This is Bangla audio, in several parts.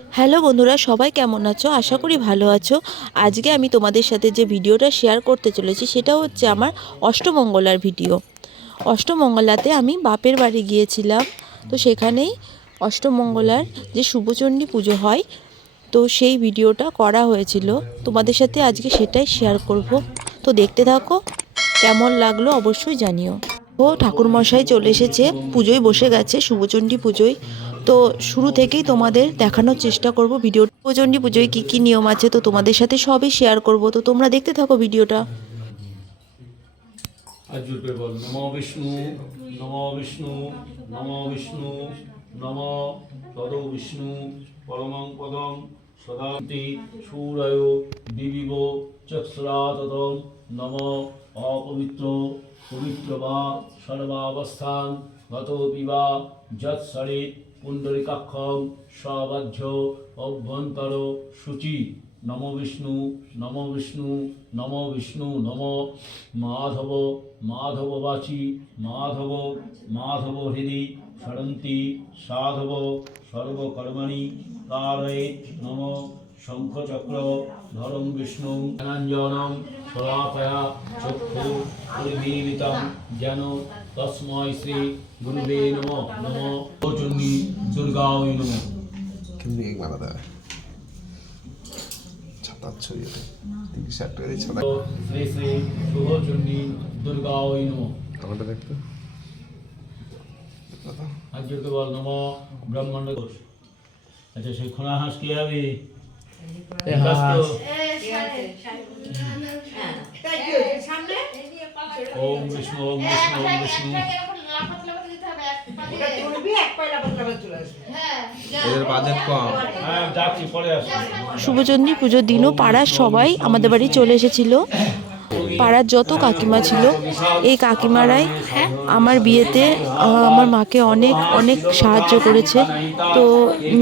হ্যালো বন্ধুরা, সবাই কেমন আছো? আশা করি ভালো আছো। আজকে আমি তোমাদের সাথে যে ভিডিওটা শেয়ার করতে চলেছি সেটা হচ্ছে আমার অষ্টমঙ্গলার ভিডিও। অষ্টমঙ্গলাতে আমি বাপের বাড়ি গিয়েছিলাম, তো সেখানেই অষ্টমঙ্গলার যে শুভচণ্ডী পুজো হয়, তো সেই ভিডিওটা করা হয়েছিল। তোমাদের সাথে আজকে সেটাই শেয়ার করব। তো দেখতে থাকো, কেমন লাগলো অবশ্যই জানিও। ও ঠাকুরমশাই চলে এসেছে, পুজোয় বসে গেছে, শুভচণ্ডী পুজোয়। তো শুরু থেকেই তোমাদের দেখানোর চেষ্টা করব ভিডিও। শুভচণ্ডী পুজোয় কী কী নিয়ম আছে তো তোমাদের সাথে সবই শেয়ার করব, তো তোমরা দেখতে থাকো ভিডিওটা। নমো বিষ্ণু, নমো বিষ্ণু, নমো বিষ্ণু, নমো তদো বিষ্ণু পরমং পদং সদান্তি সূরয় দিবিব চক্ষুরাততম নমো অপবিত্র পবিত্র বা সর্বাবস্থান গত বিবা যৎসরে পুণ্ডরিকাক্ষং সবাহ্য অভ্যন্তর শুচি। নমো বিষ্ণু, নমো বিষ্ণু, নমো বিষ্ণু, নমো মাধব, মাধব বাচি, মাধব, মাধব হৃদি সরন্তি সাধব সর্বকর্মণি কারয়ে নমো শঙ্খচক্র ধরং বিষ্ণু জ্ঞানাঞ্জনং শলাকয়া চক্ষু উন্মীলিতং যেন তস্মৈ শ্রী গুরুবে নমঃ। নমো চণ্ডী দুর্গায় নমঃ। কিন্তু এক বানাতে ছাতা ছড়িয়ে 30 টাকা দিয়ে ছাতা শ্রী শ্রী শুভচণ্ডী দুর্গায় নমঃ। আমাদের দেখতে আজকে বল নমো ব্রহ্মাণ্ড কোষ। আচ্ছা, সেই খোনা হাঁস কি হবে? ওম বিষ্ণু, ওম বিষ্ণু, ওম বিষ্ণু। এদের বাজেট কম। হ্যাঁ, যাচ্ছি, পরে আসছি। শুভচণ্ডী পুজোর দিনও পাড়ার সবাই আমাদের বাড়ি চলে এসেছিল। পাড়ার যত কাকিমা ছিল, এই কাকিমারাই আমার বিয়েতে আমার মাকে অনেক অনেক সাহায্য করেছে। তো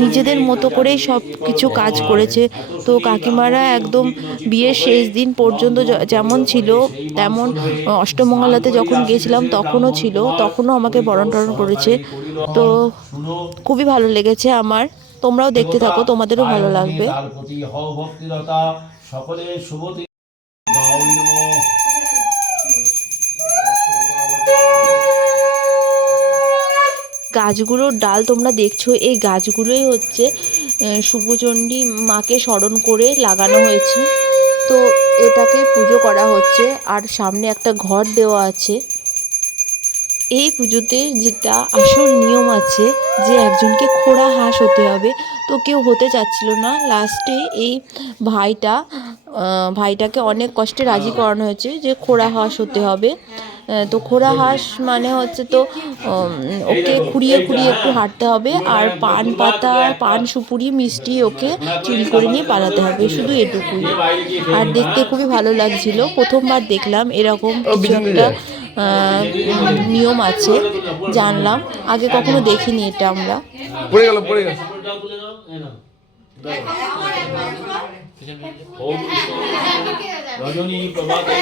নিজেদের মতো করেই সব কিছু কাজ করেছে। তো কাকিমারা একদম বিয়ের শেষ দিন পর্যন্ত যেমন ছিল তেমন, অষ্টমঙ্গলাতে যখন গিয়েছিলাম তখনও ছিল, তখনও আমাকে বরণ টরণ করেছে। তো খুবই ভালো লেগেছে আমার। তোমরাও দেখতে থাকো, তোমাদেরও ভালো লাগবে। তার প্রতি হও ভক্তিদাতা, সকলের শুভতি গাও নমঃ। গাছগুলোর ডাল তোমরা দেখছো, এই গাছগুলোই হচ্ছে শুভচণ্ডী মাকে স্মরণ করে লাগানো হয়েছে। তো এটাকে পুজো করা হচ্ছে, আর সামনে একটা ঘর দেওয়া আছে। এই পুজোতে যেটা আসল নিয়ম আছে যে একজনকে খোড়া হাঁস হতে হবে, তো কেউ হতে চাচ্ছিল না। লাস্টে এই ভাইটাকে অনেক কষ্টে রাজি করানো হয়েছে যে খোড়া হাঁস হতে হবে। তো খোড়া হাঁস মানে হচ্ছে তো ওকে খুঁড়িয়ে খুঁড়িয়ে একটু হাঁটতে হবে, আর পান পাতা, পান সুপুরি, মিষ্টি ওকে চুরি করে নিয়ে পালাতে হবে, শুধু এটুকুই। আর দেখতে খুবই ভালো লাগছিল। প্রথমবার দেখলাম এরকম কিছু একটা নিয়ম আছে, জানলাম, আগে কখনো দেখিনি এটা আমরা। পড়ে গেল পড়ে গেল। ওম বিষ্ণু রজনী প্রভাতে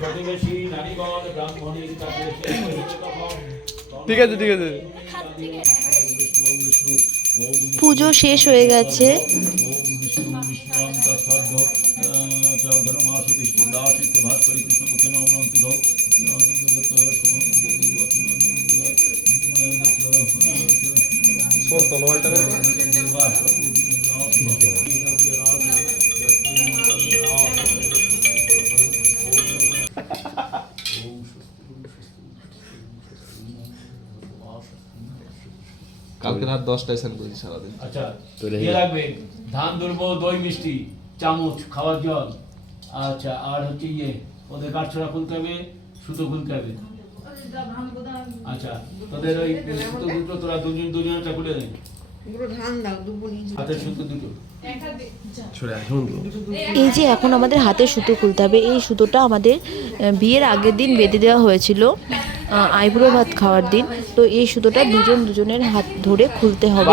প্রতিবেশী নারীগণ ব্রাহ্মণীর কাছে ঠিক আছে ঠিক আছে। পুজো শেষ হয়ে গেছে। তলোয়ারটা বের কর। কালকে রাত 10টায় স্নান করেছি সারাদিন। আচ্ছা, ইয়ে রাখবে, ধান দুর্ব, দই মিষ্টি, চামচ, খাওয়ার জল। আচ্ছা, আর হচ্ছে ইয়ে ওদের কাঠছড়া খুলতে হবে, সুতো খুলতে হবে। আচ্ছা, তোদের ওই সুতো দুটো তোরা দুজনটা খুলে দেন। হাতের সুতো দুটো। এই যে এখন আমাদের হাতে সুতো খুলতে হবে, এই সুতোটা আমাদের বিয়ের আগের দিন বেঁধে দেওয়া হয়েছিল, আইবুড়ো ভাত খাওয়ার দিন। তো এই সুতোটা দুজনের হাত ধরে খুলতে হবে।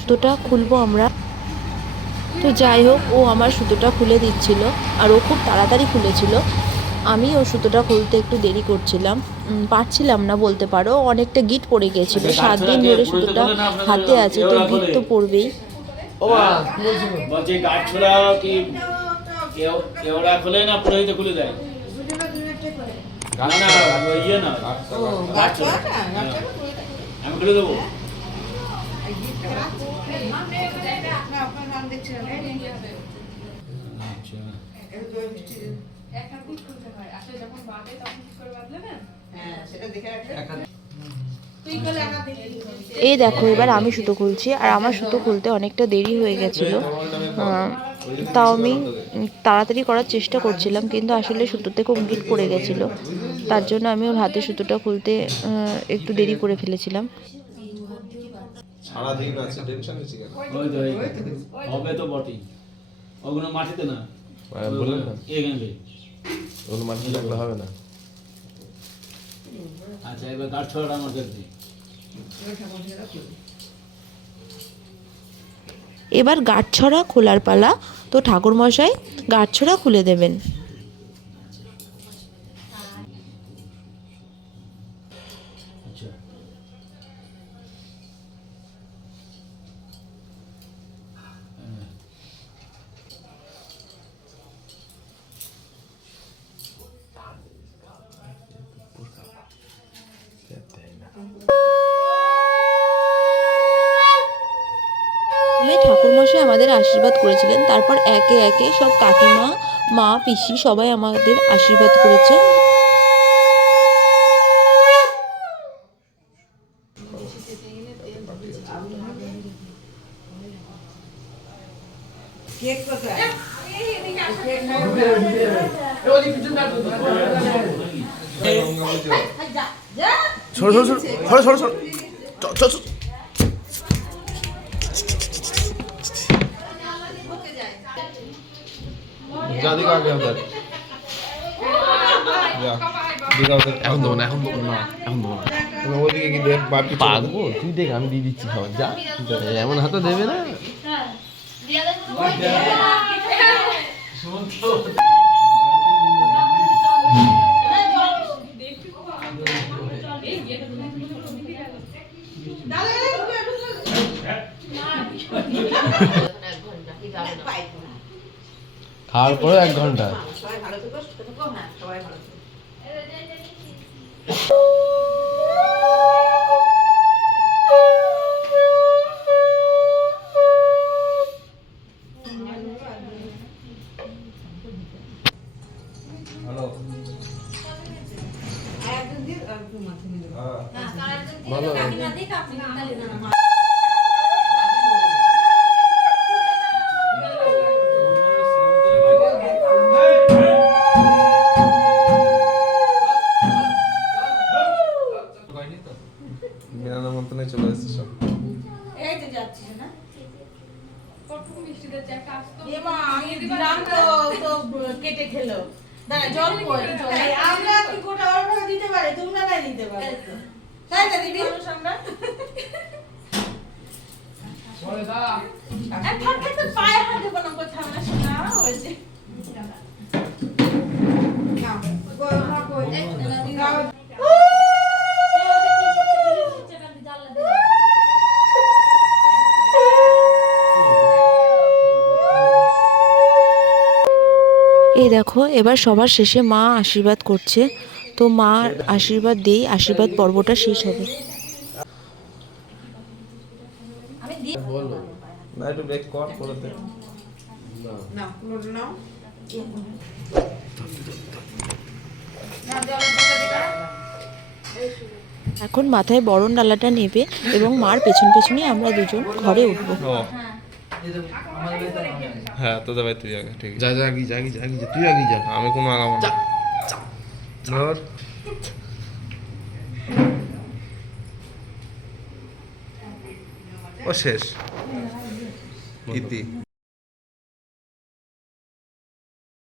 সুতোটা খুলবো আমরা। তো যাই হোক, ও আমার সুতোটা খুলে দিচ্ছিল, আর ও খুব তাড়াতাড়ি খুলেছিল। আমি ও সুতোটা খুলতে একটু দেরি করছিলাম, পারছিলাম না বলতে পারো, অনেকটা গিট পড়ে গিয়েছিল। 7 দিন ধরে সুতোটা হাতে আছে, তো গিট তো পড়বেই। ও মা কি বলছো? বলছি গাছ ছোড়া কি কেওড়া খুলে না পুরোহিতে খুলে দেয়? না না ইয়ে না, গাছ ছোড়া আমি খুলে দেবো। আচ্ছা এই দেখো এবার আমি সুতো খুলছি, আর আমার সুতো খুলতে অনেকটা দেরি হয়ে গেছিলো। তাও আমি তাড়াতাড়ি করার চেষ্টা করছিলাম, কিন্তু আসলে সুতোতে খুব গিট পড়ে গেছিলো, তার জন্য আমি ওর হাতে সুতোটা খুলতে একটু দেরি করে ফেলেছিলাম। সারাদিন আছে, টেনশন নিচ্ছি কেন? ওই তো হবে তো বটেই, ওগুলো মাটিতে না, বললেন না এখানে। ওগুলো মাটিতে লাগলে হবে না। আচ্ছা এবার গাছ ছোড়াটা আমার কাছে। এবার গাঁটছড়া খোলার পালা, তো ঠাকুরমশাই গাঁটছড়া খুলে দেবেন। আচ্ছা ঠাকুরমশাই আমাদের আশীর্বাদ করেছিলেন, তারপর একে একে সব কাকিমা, মা, পিসি সবাই আমাদের আশীর্বাদ করেছে। সরো সরো সরো সরো সরো সরো। যা দিকে আগে উধর যা দিকে উধর। এখন দেবো না, এখন দেবো না, এখন দেবো না। তুমি ওদিকে কি দেখ বাপি পাগবো? তুই দেখ, আমি দিয়ে দিচ্ছি খাবার। যা এমন হাতে দেবে না। খাওয়ার পরে 1 ঘন্টা। হ্যালো বলো। বিনা মন্ত্রণে চলে এসেছে সব। এই তো যাচ্ছিস না? কতটুকু মিষ্টি দিয়েছে একটা আসতো এমা আমি দিলাম তো কেটে খেলো। দাঁড়া জল কই জল। আমরা কি গোটা অর্ডার দিতে পারি, তোমরা না দিতে পারো। তাই না দিদি? আমরা বলে দা এখন তো পায়ে হাত দেব না, কোথাও না শোনা হয়েছে। নাও কই মা কই নাও। এই দেখো এবার সবার শেষে মা আশীর্বাদ করছে, তো মা আশীর্বাদ দিই আশীর্বাদ পর্বটা শেষ হবে। আমি দি বলো না, একটু ব্রেক কর করে দে। নাও পুরো নাও। না জল দিবা। এখন মাথায় বরণ ডালাটা নেবে এবং মার পেছন পেছনই আমরা দুজন ঘরে উঠবো। হ্যাঁ তো ভাই তুই আগে, ঠিক যা যা আগে যা আগে যা আগে যা, তুই আগে যা। আমি কোনো আগাবো না। ধর ও শেষ ইতি।